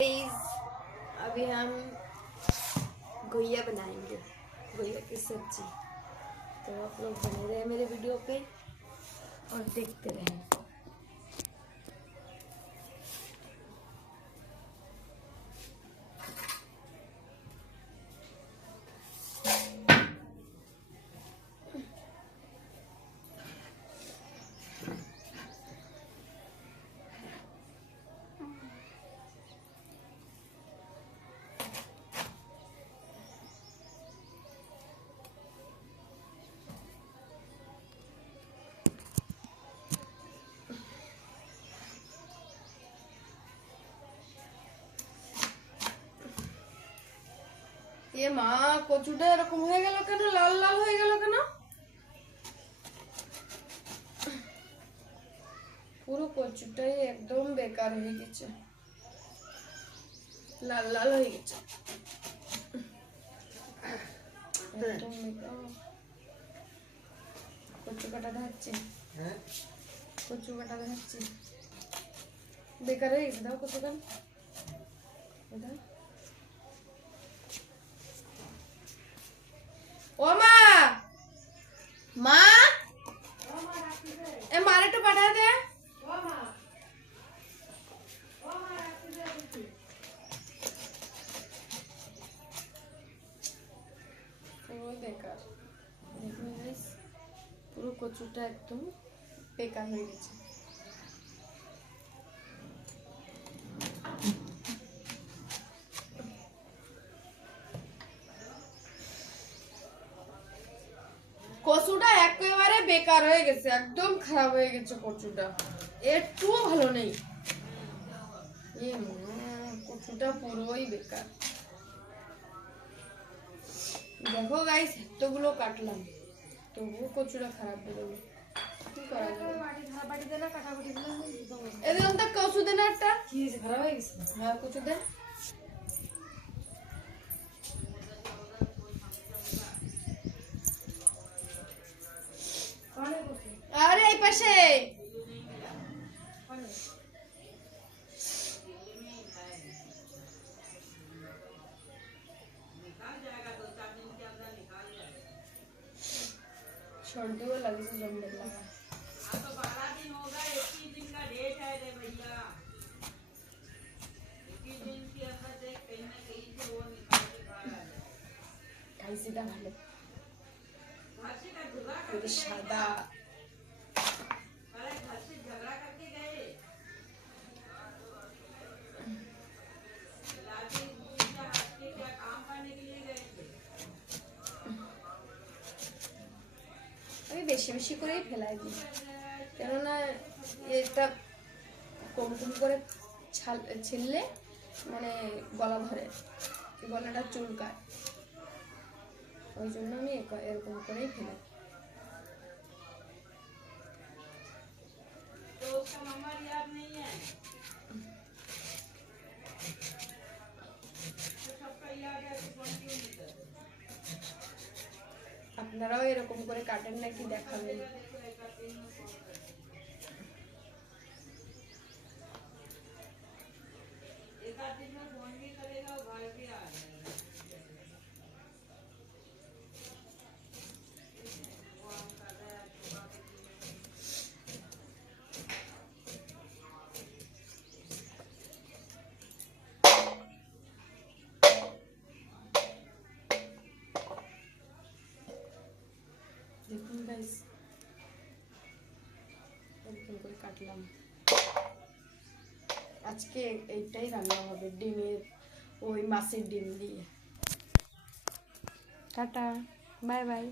अभी हम घोइया बनाएंगे, घोइया की सब्जी। तो आप लोग बने रहे मेरे वीडियो पे और देखते रहें। ये মা কচুটা এরকম হয়ে গেল কেন? লাল লাল হয়ে গেল কেন? পুরো কচুটাই একদম বেকার হয়ে গেছে, লাল লাল হয়ে গেছে একদম বেকার। কচু কাটা দেখাচ্ছি, কচু কাটা দেখাচ্ছি, বেকার হয়ে গেছে। দাও কচু কাটা, ও মা, মা এ মার একটু পাঠা দে। পুরো বেকার, দেখুন গাইস, পুরো কচুটা একদম বেকার হয়ে গেছে। কচুটা একেবারে বেকার হয়ে গেছে, একদম খারাপ হয়ে গেছে কচুটা, একটুও ভালো নেই। কচুটা পুরোই বেকার। দেখো গাইস, এতগুলো কাটলাম তবুও কচুটা খারাপ বেরোলো। কি করা যাবে? এরকম তো কচু দেন একটা। কি খারাপ হয়ে গেছে? হ্যাঁ, কচু দেন। আরে এই পাশে सर्दी लगी से जम लगा। तो 12 दिन होगा, 21 दिन का डेट है रे भैया। 21 दिन के अंदर से कहीं ना कहीं से वो निकाल के बाहर आ जाए। ढाई सीधा भालो घासी का झगड़ा करके सादा, अरे घासी झगड़ा करके गए लाठी पूजा हाथ के क्या काम करने के लिए गए थे। আমি বেশি বেশি করেই ফেলাই দিই, কেননা এটা কম কম করে ছিললে মানে গলা ধরে, গলাটা চুলকায়, ওই জন্য আমি এরকম করেই ফেলাই। আপনারাও এরকম করে কাটেন নাকি দেখাবেন। দেখুন গাইস, এরকম করে কাটলাম। আজকে এইটাই রান্না হবে, ডিমের ওই মাছের ডিম দিয়ে। Tata, bye bye.